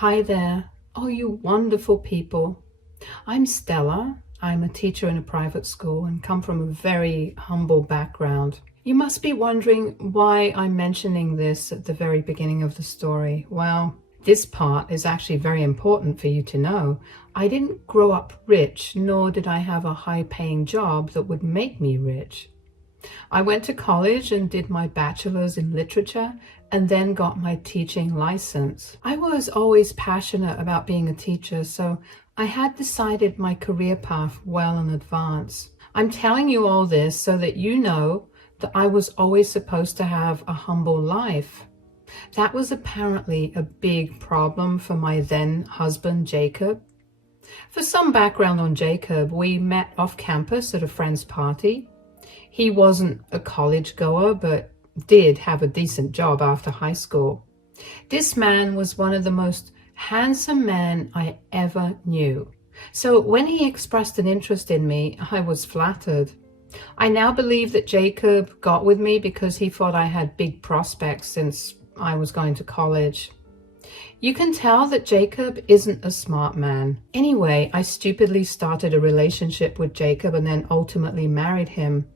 Hi there, all you wonderful people. I'm Stella. I'm a teacher in a private school and come from a very humble background. You must be wondering why I'm mentioning this at the very beginning of the story. Well, this part is actually very important for you to know. I didn't grow up rich, nor did I have a high-paying job that would make me rich. I went to college and did my bachelor's in literature and then got my teaching license. I was always passionate about being a teacher, so I had decided my career path well in advance. I'm telling you all this so that you know that I was always supposed to have a humble life. That was apparently a big problem for my then husband, Jacob. For some background on Jacob, we met off campus at a friend's party. He wasn't a college goer, but did have a decent job after high school. This man was one of the most handsome men I ever knew. So when he expressed an interest in me, I was flattered. I now believe that Jacob got with me because he thought I had big prospects since I was going to college. You can tell that Jacob isn't a smart man. Anyway, I stupidly started a relationship with Jacob and then ultimately married him.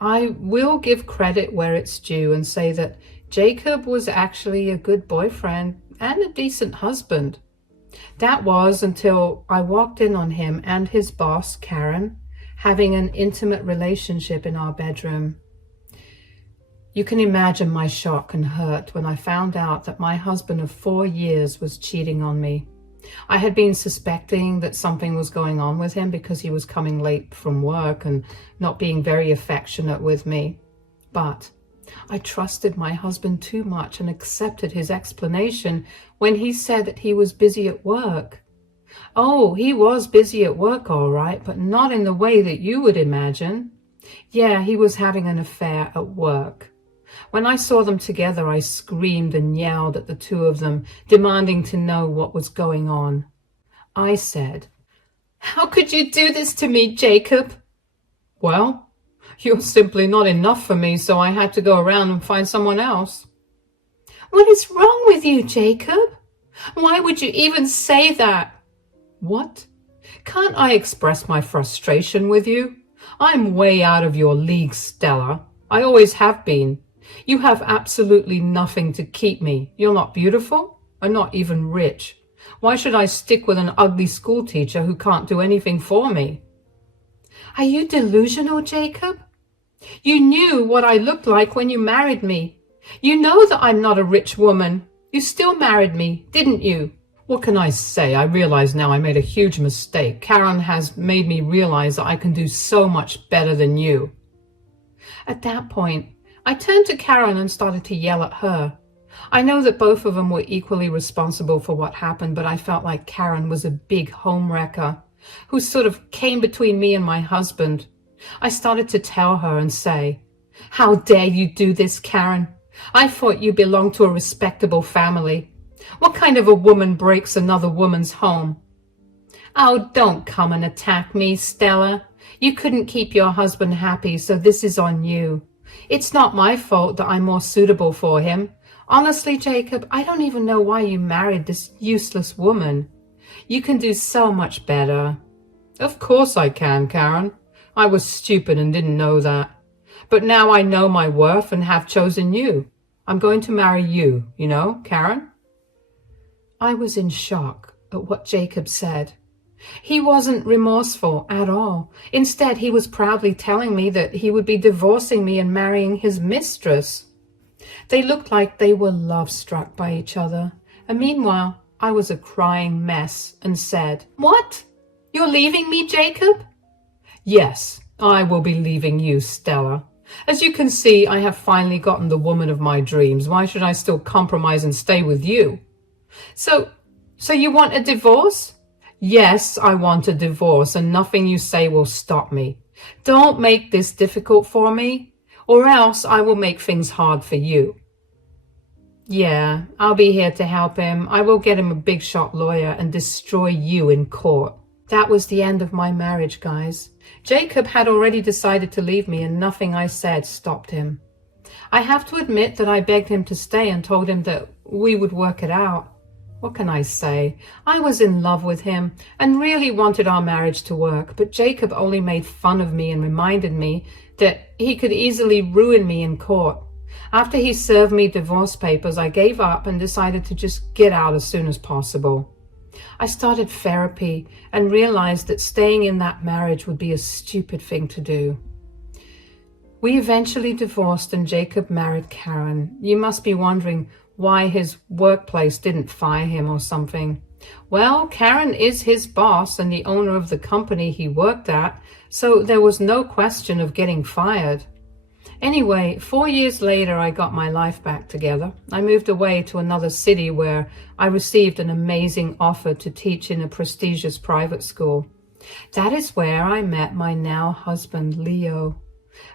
I will give credit where it's due and say that Jacob was actually a good boyfriend and a decent husband. That was until I walked in on him and his boss, Karen, having an intimate relationship in our bedroom. You can imagine my shock and hurt when I found out that my husband of 4 years was cheating on me. I had been suspecting that something was going on with him because he was coming late from work and not being very affectionate with me. But I trusted my husband too much and accepted his explanation when he said that he was busy at work. Oh, he was busy at work, all right, but not in the way that you would imagine. Yeah, he was having an affair at work. When I saw them together, I screamed and yelled at the two of them, demanding to know what was going on. I said, "How could you do this to me, Jacob?" "Well, you're simply not enough for me, so I had to go around and find someone else." "What is wrong with you, Jacob? Why would you even say that?" "What? Can't I express my frustration with you? I'm way out of your league, Stella. I always have been. You have absolutely nothing to keep me. You're not beautiful and not even rich. Why should I stick with an ugly school teacher who can't do anything for me?" "Are you delusional, Jacob? You knew what I looked like when you married me. You know that I'm not a rich woman. You still married me, didn't you?" "What can I say? I realize now I made a huge mistake. Karen has made me realize that I can do so much better than you." At that point, I turned to Karen and started to yell at her. I know that both of them were equally responsible for what happened, but I felt like Karen was a big homewrecker who sort of came between me and my husband. I started to tell her and say, "How dare you do this, Karen? I thought you belonged to a respectable family. What kind of a woman breaks another woman's home?" "Oh, don't come and attack me, Stella. You couldn't keep your husband happy, so this is on you. It's not my fault that I'm more suitable for him. Honestly, Jacob, I don't even know why you married this useless woman. You can do so much better." "Of course I can, Karen. I was stupid and didn't know that. But now I know my worth and have chosen you. I'm going to marry you, you know, Karen." I was in shock at what Jacob said. He wasn't remorseful at all. Instead, he was proudly telling me that he would be divorcing me and marrying his mistress. They looked like they were love-struck by each other. And meanwhile, I was a crying mess and said, "What? You're leaving me, Jacob?" "Yes, I will be leaving you, Stella. As you can see, I have finally gotten the woman of my dreams. Why should I still compromise and stay with you?" So you want a divorce?" "Yes, I want a divorce, and nothing you say will stop me. Don't make this difficult for me, or else I will make things hard for you." "Yeah, I'll be here to help him. I will get him a big shot lawyer and destroy you in court." That was the end of my marriage, guys. Jacob had already decided to leave me, and nothing I said stopped him. I have to admit that I begged him to stay and told him that we would work it out. What can I say? I was in love with him and really wanted our marriage to work, but Jacob only made fun of me and reminded me that he could easily ruin me in court. After he served me divorce papers, I gave up and decided to just get out as soon as possible. I started therapy and realized that staying in that marriage would be a stupid thing to do. We eventually divorced and Jacob married Karen. You must be wondering why his workplace didn't fire him or something. Well, Karen is his boss and the owner of the company he worked at, so there was no question of getting fired. Anyway, 4 years later, I got my life back together. I moved away to another city where I received an amazing offer to teach in a prestigious private school. That is where I met my now husband, Leo.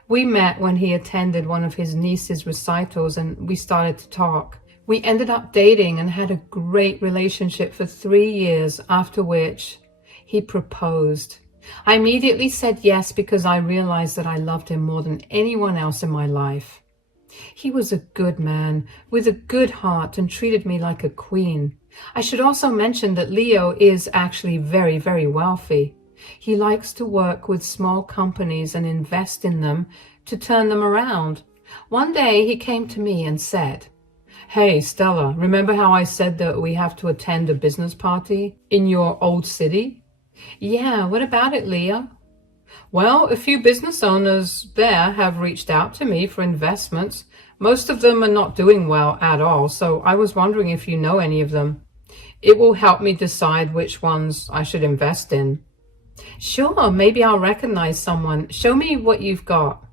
We met when he attended one of his niece's recitals and we started to talk. We ended up dating and had a great relationship for 3 years, after which he proposed. I immediately said yes because I realized that I loved him more than anyone else in my life. He was a good man with a good heart and treated me like a queen. I should also mention that Leo is actually very, very wealthy. He likes to work with small companies and invest in them to turn them around. One day he came to me and said, "Hey, Stella, remember how I said that we have to attend a business party in your old city?" "Yeah, what about it, Leo?" "Well, a few business owners there have reached out to me for investments. Most of them are not doing well at all, so I was wondering if you know any of them. It will help me decide which ones I should invest in." "Sure, maybe I'll recognize someone. Show me what you've got."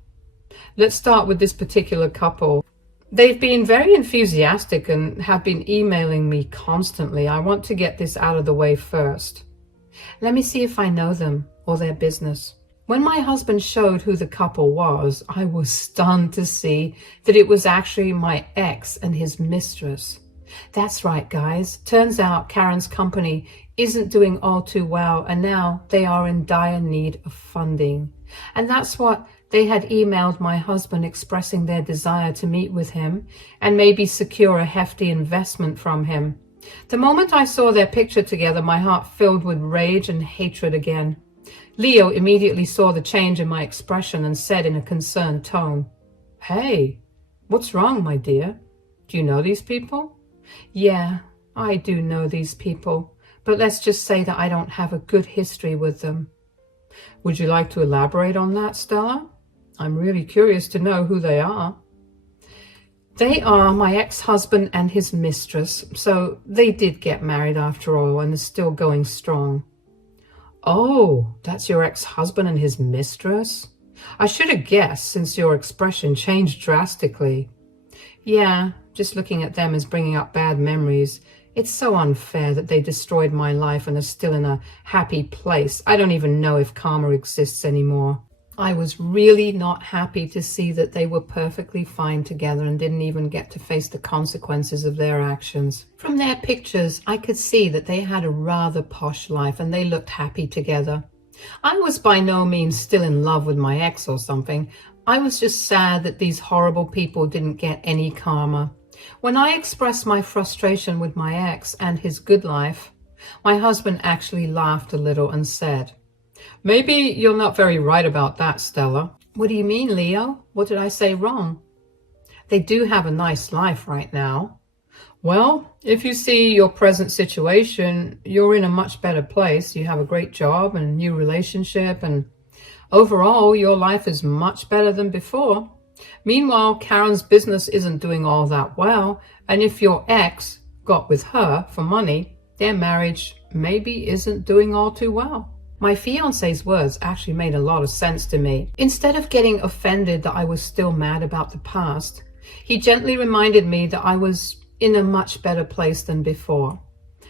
Let's start with this particular couple. They've been very enthusiastic and have been emailing me constantly. I want to get this out of the way first. Let me see if I know them or their business. When my husband showed who the couple was, I was stunned to see that it was actually my ex and his mistress. That's right, guys. Turns out Karen's company isn't doing all too well, and now they are in dire need of funding. And that's what they had emailed my husband, expressing their desire to meet with him and maybe secure a hefty investment from him. The moment I saw their picture together, my heart filled with rage and hatred again. Leo immediately saw the change in my expression and said in a concerned tone, "Hey, what's wrong, my dear? Do you know these people?" "Yeah, I do know these people, but let's just say that I don't have a good history with them." "Would you like to elaborate on that, Stella? I'm really curious to know who they are." "They are my ex-husband and his mistress, so they did get married after all and are still going strong." "Oh, that's your ex-husband and his mistress? I should have guessed since your expression changed drastically." "Yeah, just looking at them is bringing up bad memories. It's so unfair that they destroyed my life and are still in a happy place. I don't even know if karma exists anymore." I was really not happy to see that they were perfectly fine together and didn't even get to face the consequences of their actions. From their pictures, I could see that they had a rather posh life and they looked happy together. I was by no means still in love with my ex or something. I was just sad that these horrible people didn't get any karma. When I expressed my frustration with my ex and his good life, my husband actually laughed a little and said, "Maybe you're not very right about that, Stella." "What do you mean, Leo? What did I say wrong?" "They do have a nice life right now." "Well, if you see your present situation, you're in a much better place. You have a great job and a new relationship, and overall, your life is much better than before. Meanwhile, Karen's business isn't doing all that well, and if your ex got with her for money, their marriage maybe isn't doing all too well." My fiancé's words actually made a lot of sense to me. Instead of getting offended that I was still mad about the past, he gently reminded me that I was in a much better place than before.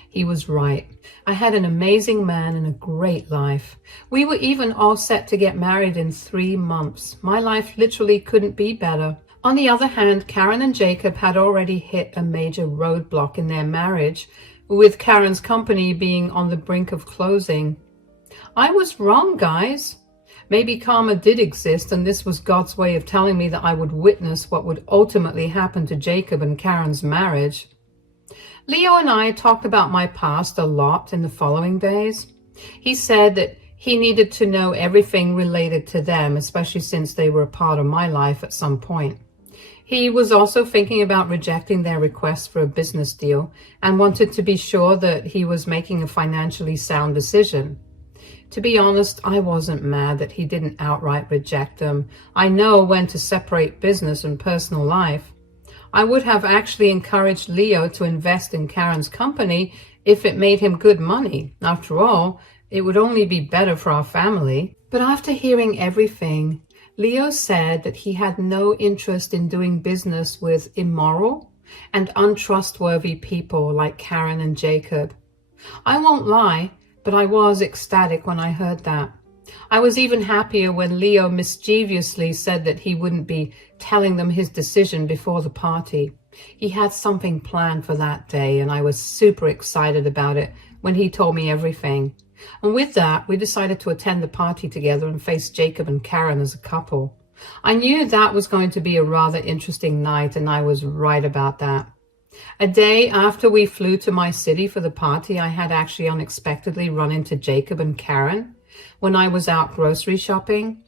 He was right. I had an amazing man and a great life. We were even all set to get married in 3 months. My life literally couldn't be better. On the other hand, Karen and Jacob had already hit a major roadblock in their marriage, with Karen's company being on the brink of closing. I was wrong, guys. Maybe karma did exist, and this was God's way of telling me that I would witness what would ultimately happen to Jacob and Karen's marriage. Leo and I talked about my past a lot in the following days. He said that he needed to know everything related to them, especially since they were a part of my life at some point. He was also thinking about rejecting their request for a business deal and wanted to be sure that he was making a financially sound decision. To be honest, I wasn't mad that he didn't outright reject them. I know when to separate business and personal life. I would have actually encouraged Leo to invest in Karen's company if it made him good money. After all, it would only be better for our family. But after hearing everything, Leo said that he had no interest in doing business with immoral and untrustworthy people like Karen and Jacob. I won't lie, but I was ecstatic when I heard that. I was even happier when Leo mischievously said that he wouldn't be telling them his decision before the party. He had something planned for that day, and I was super excited about it when he told me everything. And with that, we decided to attend the party together and face Jacob and Karen as a couple. I knew that was going to be a rather interesting night, and I was right about that. A day after we flew to my city for the party, I had actually unexpectedly run into Jacob and Karen when I was out grocery shopping.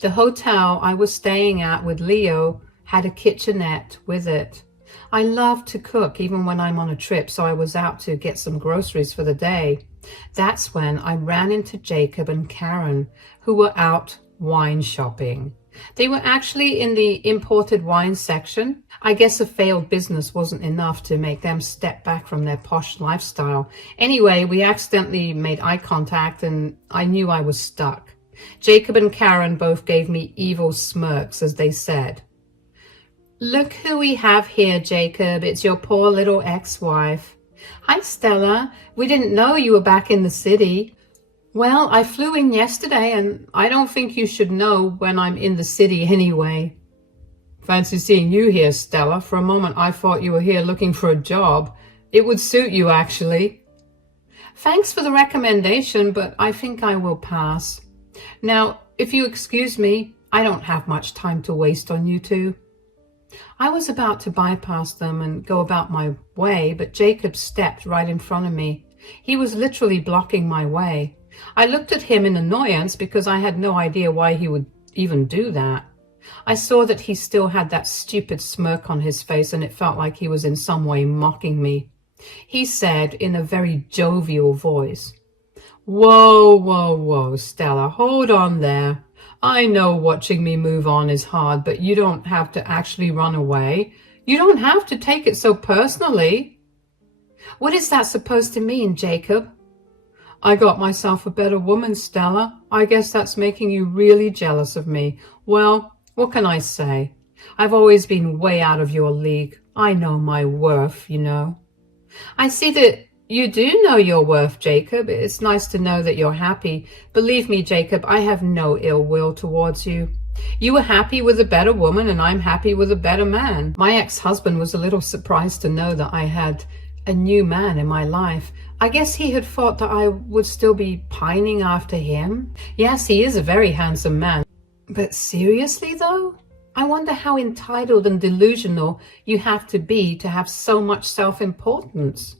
The hotel I was staying at with Leo had a kitchenette with it. I love to cook even when I'm on a trip, so I was out to get some groceries for the day. That's when I ran into Jacob and Karen, who were out wine shopping. They were actually in the imported wine section. I guess a failed business wasn't enough to make them step back from their posh lifestyle. Anyway, we accidentally made eye contact and I knew I was stuck. Jacob and Karen both gave me evil smirks as they said, "Look who we have here, Jacob. It's your poor little ex-wife." "Hi, Stella. We didn't know you were back in the city." "Well, I flew in yesterday, and I don't think you should know when I'm in the city anyway." "Fancy seeing you here, Stella. For a moment I thought you were here looking for a job. It would suit you, actually." "Thanks for the recommendation, but I think I will pass. Now, if you excuse me, I don't have much time to waste on you two." I was about to bypass them and go about my way, but Jacob stepped right in front of me. He was literally blocking my way. I looked at him in annoyance because I had no idea why he would even do that. I saw that he still had that stupid smirk on his face, and it felt like he was in some way mocking me. He said in a very jovial voice, "Whoa, whoa, whoa, Stella, hold on there. I know watching me move on is hard, but you don't have to actually run away. You don't have to take it so personally." "What is that supposed to mean, Jacob?" "I got myself a better woman, Stella. I guess that's making you really jealous of me. Well, what can I say? I've always been way out of your league. I know my worth, you know." "I see that you do know your worth, Jacob. It's nice to know that you're happy. Believe me, Jacob, I have no ill will towards you. You were happy with a better woman, and I'm happy with a better man." My ex-husband was a little surprised to know that I had a new man in my life. I guess he had thought that I would still be pining after him. Yes, he is a very handsome man. But seriously, though? I wonder how entitled and delusional you have to have so much self-importance.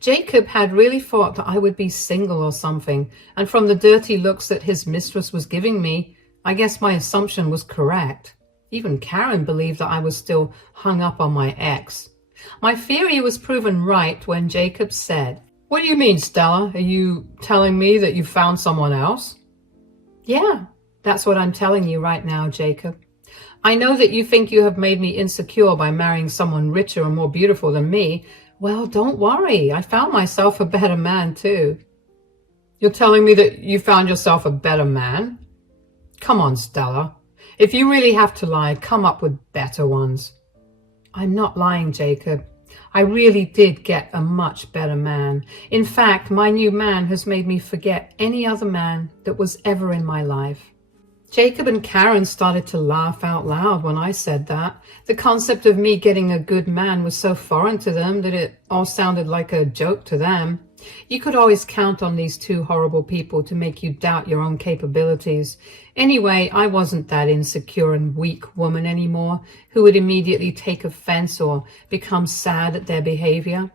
Jacob had really thought that I would be single or something, and from the dirty looks that his mistress was giving me, I guess my assumption was correct. Even Karen believed that I was still hung up on my ex. My theory was proven right when Jacob said, "What do you mean, Stella? Are you telling me that you found someone else?" "Yeah, that's what I'm telling you right now, Jacob. I know that you think you have made me insecure by marrying someone richer and more beautiful than me. Well, don't worry. I found myself a better man, too." "You're telling me that you found yourself a better man? Come on, Stella. If you really have to lie, come up with better ones." "I'm not lying, Jacob. I really did get a much better man. In fact, my new man has made me forget any other man that was ever in my life." Jacob and Karen started to laugh out loud when I said that. The concept of me getting a good man was so foreign to them that it all sounded like a joke to them. You could always count on these two horrible people to make you doubt your own capabilities. Anyway, I wasn't that insecure and weak woman anymore who would immediately take offense or become sad at their behavior.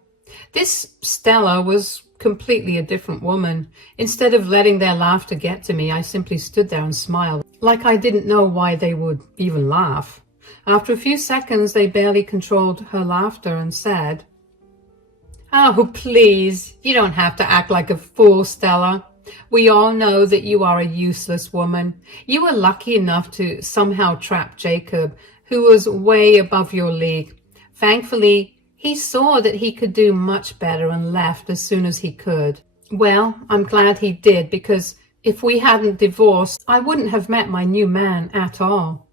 This Stella was completely a different woman. Instead of letting their laughter get to me, I simply stood there and smiled, like I didn't know why they would even laugh. After a few seconds, they barely controlled her laughter and said, "Oh, please, you don't have to act like a fool, Stella. We all know that you are a useless woman. You were lucky enough to somehow trap Jacob, who was way above your league. Thankfully, he saw that he could do much better and left as soon as he could. Well, I'm glad he did, because if we hadn't divorced, I wouldn't have met my new man at all."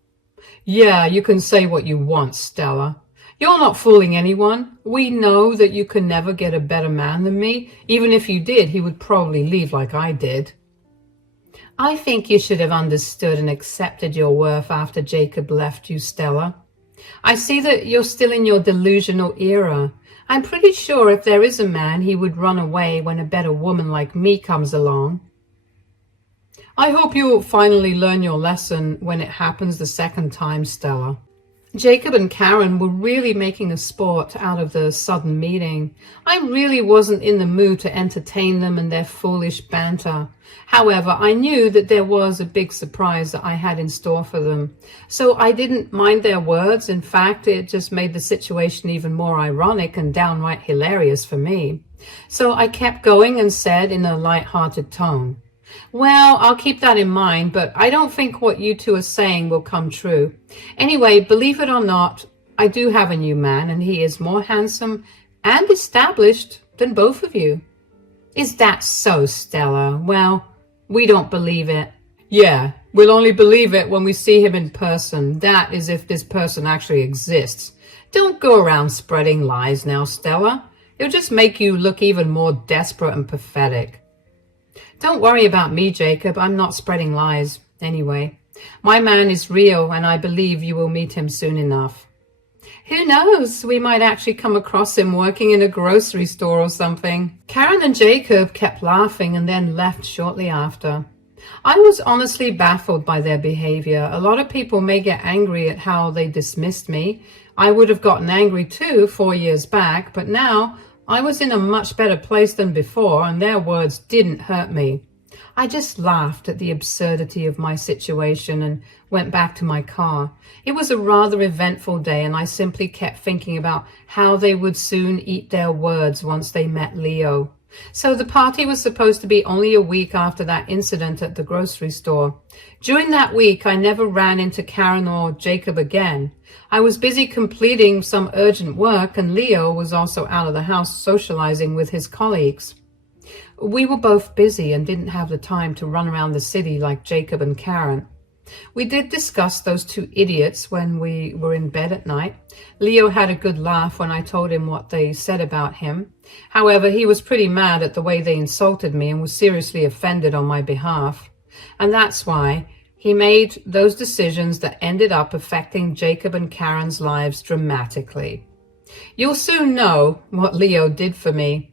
"Yeah, you can say what you want, Stella. You're not fooling anyone. We know that you can never get a better man than me. Even if you did, he would probably leave like I did." "I think you should have understood and accepted your worth after Jacob left you, Stella. I see that you're still in your delusional era. I'm pretty sure if there is a man, he would run away when a better woman like me comes along." "I hope you'll finally learn your lesson when it happens the second time, Stella." Jacob and Karen were really making a sport out of the sudden meeting. I really wasn't in the mood to entertain them and their foolish banter. However, I knew that there was a big surprise that I had in store for them. So I didn't mind their words. In fact, it just made the situation even more ironic and downright hilarious for me. So I kept going and said in a light-hearted tone, "Well, I'll keep that in mind, but I don't think what you two are saying will come true. Anyway, believe it or not, I do have a new man, and he is more handsome and established than both of you." "Is that so, Stella? Well, we don't believe it." "Yeah, we'll only believe it when we see him in person. That is if this person actually exists. Don't go around spreading lies now, Stella. It'll just make you look even more desperate and pathetic." "Don't worry about me, Jacob. I'm not spreading lies. Anyway, my man is real, and I believe you will meet him soon enough." "Who knows? We might actually come across him working in a grocery store or something." Karen and Jacob kept laughing and then left shortly after. I was honestly baffled by their behavior. A lot of people may get angry at how they dismissed me. I would have gotten angry too 4 years back, but now I was in a much better place than before, and their words didn't hurt me. I just laughed at the absurdity of my situation and went back to my car. It was a rather eventful day, and I simply kept thinking about how they would soon eat their words once they met Leo. So the party was supposed to be only a week after that incident at the grocery store. During that week, I never ran into Karen or Jacob again. I was busy completing some urgent work, and Leo was also out of the house socializing with his colleagues. We were both busy and didn't have the time to run around the city like Jacob and Karen. We did discuss those two idiots when we were in bed at night. Leo had a good laugh when I told him what they said about him. However, he was pretty mad at the way they insulted me and was seriously offended on my behalf. And that's why he made those decisions that ended up affecting Jacob and Karen's lives dramatically. You'll soon know what Leo did for me.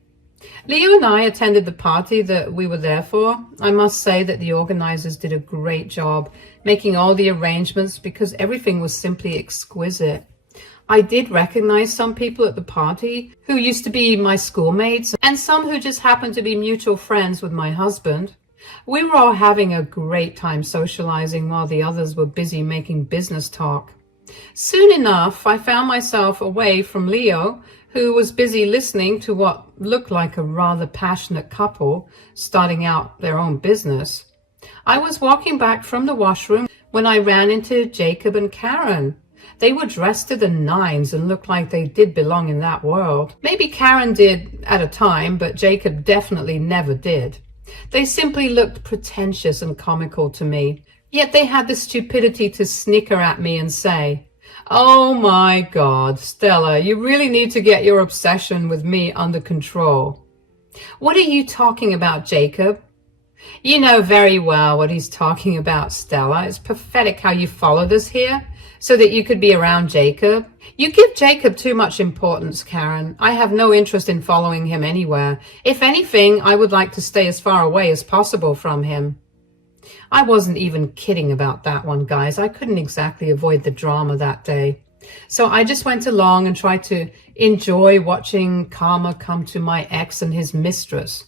Leo and I attended the party that we were there for. I must say that the organizers did a great job making all the arrangements because everything was simply exquisite. I did recognize some people at the party who used to be my schoolmates and some who just happened to be mutual friends with my husband. We were all having a great time socializing while the others were busy making business talk. Soon enough, I found myself away from Leo, who was busy listening to what looked like a rather passionate couple starting out their own business. I was walking back from the washroom when I ran into Jacob and Karen. They were dressed to the nines and looked like they did belong in that world. Maybe Karen did at a time, but Jacob definitely never did. They simply looked pretentious and comical to me. Yet they had the stupidity to snicker at me and say, "Oh my God, Stella, you really need to get your obsession with me under control." "What are you talking about, Jacob?" "You know very well what he's talking about, Stella. It's pathetic how you followed us here so that you could be around Jacob. You give Jacob too much importance, Karen. I have no interest in following him anywhere. If anything, I would like to stay as far away as possible from him." I wasn't even kidding about that one, guys. I couldn't exactly avoid the drama that day. So I just went along and tried to enjoy watching karma come to my ex and his mistress.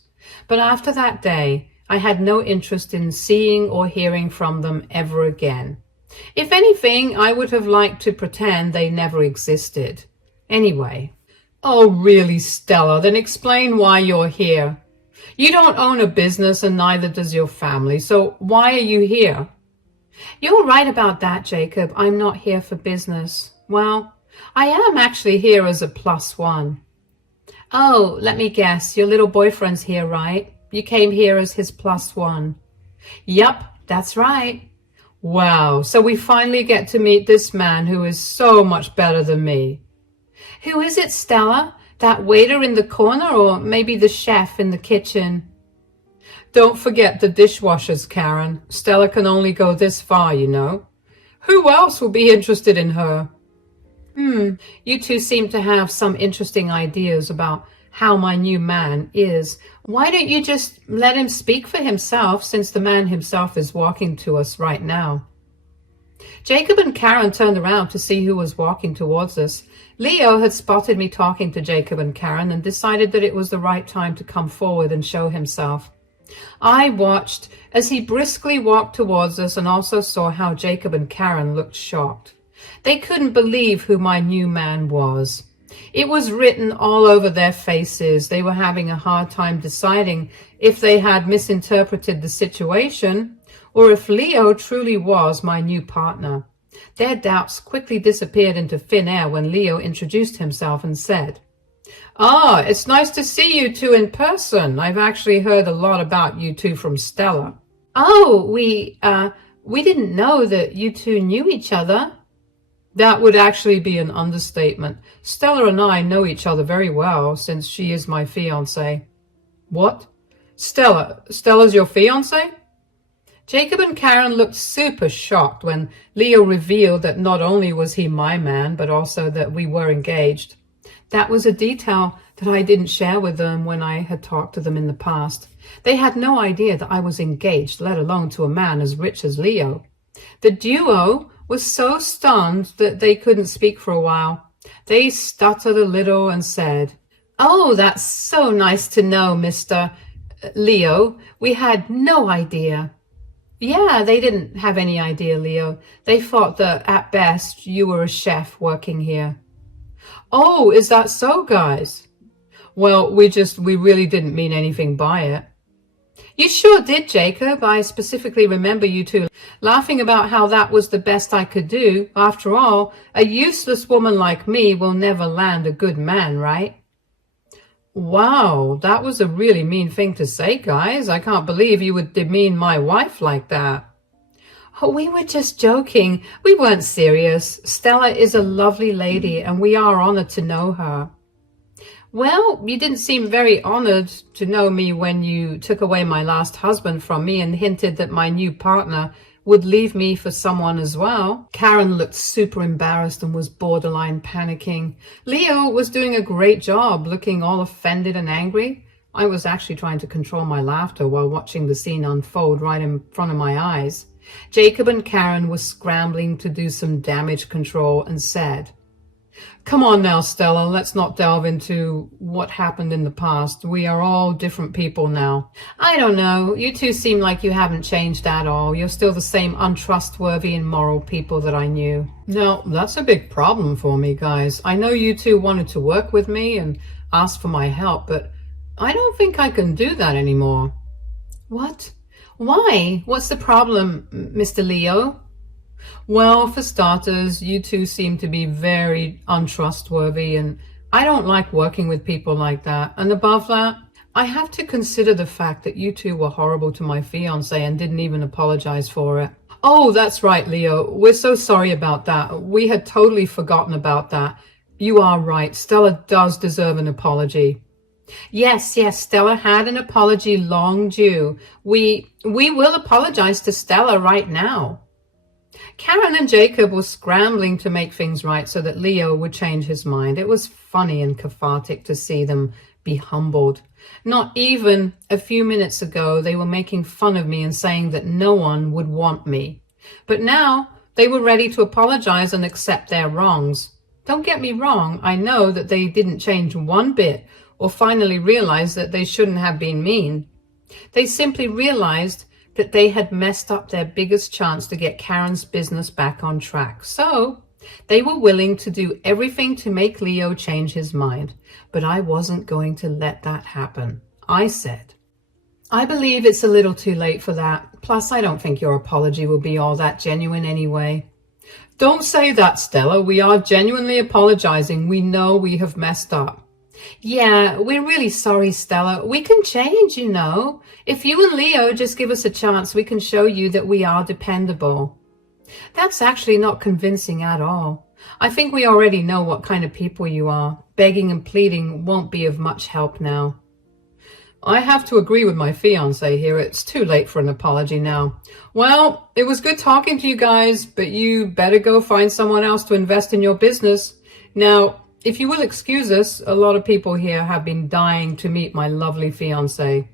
But after that day, I had no interest in seeing or hearing from them ever again. If anything, I would have liked to pretend they never existed. Anyway. Oh, really, Stella? Then explain why you're here. You don't own a business and neither does your family, so why are you here? You're right about that, Jacob. I'm not here for business. Well, I am actually here as a +1. Oh, let me guess. Your little boyfriend's here, right? You came here as his +1. Yup, that's right. Wow, so we finally get to meet this man who is so much better than me. Who is it, Stella? That waiter in the corner or maybe the chef in the kitchen? Don't forget the dishwashers, Karen. Stella can only go this far, you know. Who else will be interested in her? You two seem to have some interesting ideas about how my new man is. Why don't you just let him speak for himself, since the man himself is walking to us right now? Jacob and Karen turned around to see who was walking towards us. Leo had spotted me talking to Jacob and Karen and decided that it was the right time to come forward and show himself. I watched as he briskly walked towards us and also saw how Jacob and Karen looked shocked. They couldn't believe who my new man was. It was written all over their faces. They were having a hard time deciding if they had misinterpreted the situation or if Leo truly was my new partner. Their doubts quickly disappeared into thin air when Leo introduced himself and said, "Ah, it's nice to see you two in person. I've actually heard a lot about you two from Stella." "Oh, we didn't know that you two knew each other." That would actually be an understatement. Stella and I know each other very well since she is my fiancé. What? Stella's your fiancé? Jacob and Karen looked super shocked when Leo revealed that not only was he my man, but also that we were engaged. That was a detail that I didn't share with them when I had talked to them in the past. They had no idea that I was engaged, let alone to a man as rich as Leo. The duo was so stunned that they couldn't speak for a while. They stuttered a little and said, "Oh, that's so nice to know, Mr. Leo. We had no idea." Yeah, they didn't have any idea, Leo. They thought that at best you were a chef working here. Oh, is that so, guys? Well, we really didn't mean anything by it. You sure did, Jacob. I specifically remember you two laughing about how that was the best I could do. After all, a useless woman like me will never land a good man, right? Wow, that was a really mean thing to say, guys. I can't believe you would demean my wife like that. Oh, we were just joking. We weren't serious. Stella is a lovely lady, and we are honored to know her. Well, you didn't seem very honored to know me when you took away my last husband from me and hinted that my new partner would leave me for someone as well. Karen looked super embarrassed and was borderline panicking. Leo was doing a great job, looking all offended and angry. I was actually trying to control my laughter while watching the scene unfold right in front of my eyes. Jacob and Karen were scrambling to do some damage control and said, "Come on now, Stella, let's not delve into what happened in the past. We are all different people now." I don't know. You two seem like you haven't changed at all. You're still the same untrustworthy and immoral people that I knew. Now, that's a big problem for me, guys. I know you two wanted to work with me and ask for my help, but I don't think I can do that anymore. What? Why? What's the problem, Mr. Leo? Well, for starters, you two seem to be very untrustworthy, and I don't like working with people like that. And above that, I have to consider the fact that you two were horrible to my fiancé and didn't even apologize for it. Oh, that's right, Leo. We're so sorry about that. We had totally forgotten about that. You are right. Stella does deserve an apology. Yes, Stella had an apology long due. We will apologize to Stella right now. Karen and Jacob were scrambling to make things right so that Leo would change his mind. It was funny and cathartic to see them be humbled. Not even a few minutes ago, they were making fun of me and saying that no one would want me. But now They were ready to apologize and accept their wrongs. Don't get me wrong, I know that they didn't change one bit or finally realize that they shouldn't have been mean. They simply realized that they had messed up their biggest chance to get Karen's business back on track. So they were willing to do everything to make Leo change his mind. But I wasn't going to let that happen. I said, I believe it's a little too late for that. Plus, I don't think your apology will be all that genuine anyway. Don't say that, Stella. We are genuinely apologizing. We know we have messed up. Yeah, we're really sorry, Stella. We can change, you know. If you and Leo just give us a chance, we can show you that we are dependable. That's actually not convincing at all. I think we already know what kind of people you are. Begging and pleading won't be of much help now. I have to agree with my fiancé here. It's too late for an apology now. Well, it was good talking to you guys, but you better go find someone else to invest in your business. Now, if you will excuse us, a lot of people here have been dying to meet my lovely fiancé.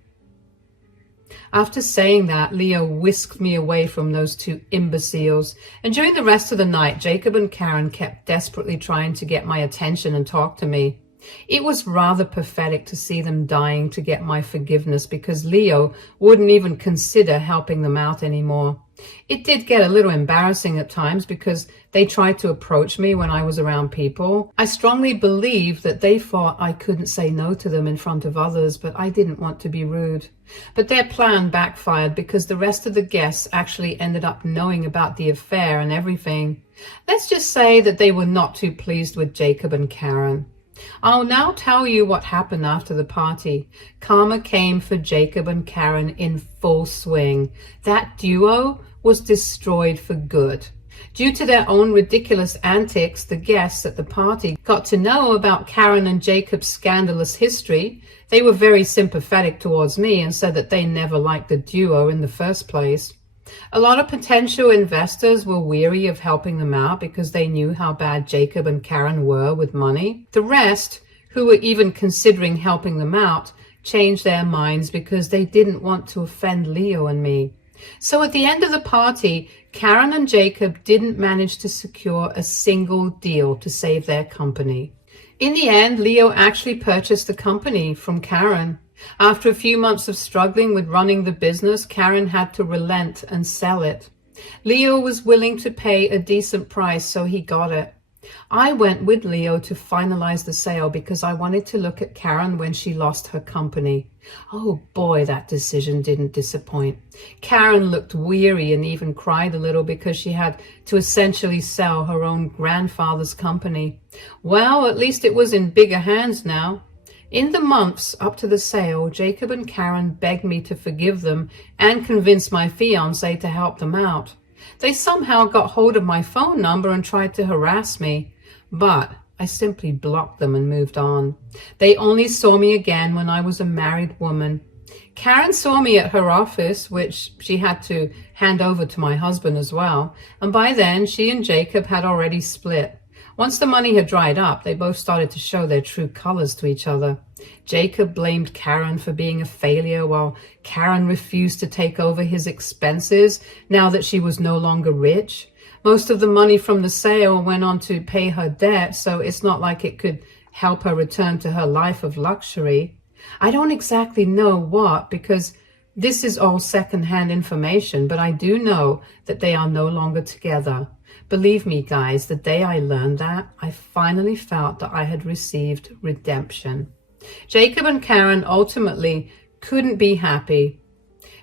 After saying that, Leo whisked me away from those two imbeciles, and during the rest of the night, Jacob and Karen kept desperately trying to get my attention and talk to me. It was rather pathetic to see them dying to get my forgiveness because Leo wouldn't even consider helping them out anymore. It did get a little embarrassing at times because they tried to approach me when I was around people. I strongly believe that they thought I couldn't say no to them in front of others, but I didn't want to be rude. But their plan backfired because the rest of the guests actually ended up knowing about the affair and everything. Let's just say that they were not too pleased with Jacob and Karen. I'll now tell you what happened after the party. Karma came for Jacob and Karen in full swing. That duo was destroyed for good. Due to their own ridiculous antics, the guests at the party got to know about Karen and Jacob's scandalous history. They were very sympathetic towards me and said that they never liked the duo in the first place. A lot of potential investors were weary of helping them out because they knew how bad Jacob and Karen were with money. The rest, who were even considering helping them out, changed their minds because they didn't want to offend Leo and me. So at the end of the party, Karen and Jacob didn't manage to secure a single deal to save their company. In the end, Leo actually purchased the company from Karen. After a few months of struggling with running the business, Karen had to relent and sell it. Leo was willing to pay a decent price, so he got it. I went with Leo to finalize the sale because I wanted to look at Karen when she lost her company. Oh boy, that decision didn't disappoint. Karen looked weary and even cried a little because she had to essentially sell her own grandfather's company. Well, at least it was in bigger hands now. In the months up to the sale, Jacob and Karen begged me to forgive them and convince my fiancé to help them out. They somehow got hold of my phone number and tried to harass me, but I simply blocked them and moved on. They only saw me again when I was a married woman. Karen saw me at her office, which she had to hand over to my husband as well, and by then she and Jacob had already split. Once the money had dried up, they both started to show their true colors to each other. Jacob blamed Karen for being a failure, while Karen refused to take over his expenses now that she was no longer rich. Most of the money from the sale went on to pay her debt, so it's not like it could help her return to her life of luxury. I don't exactly know what, because this is all second-hand information, but I do know that they are no longer together. Believe me, guys, the day I learned that, I finally felt that I had received redemption. Jacob and Karen ultimately couldn't be happy.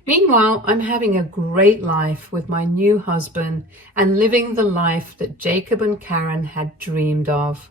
Meanwhile, I'm having a great life with my new husband and living the life that Jacob and Karen had dreamed of.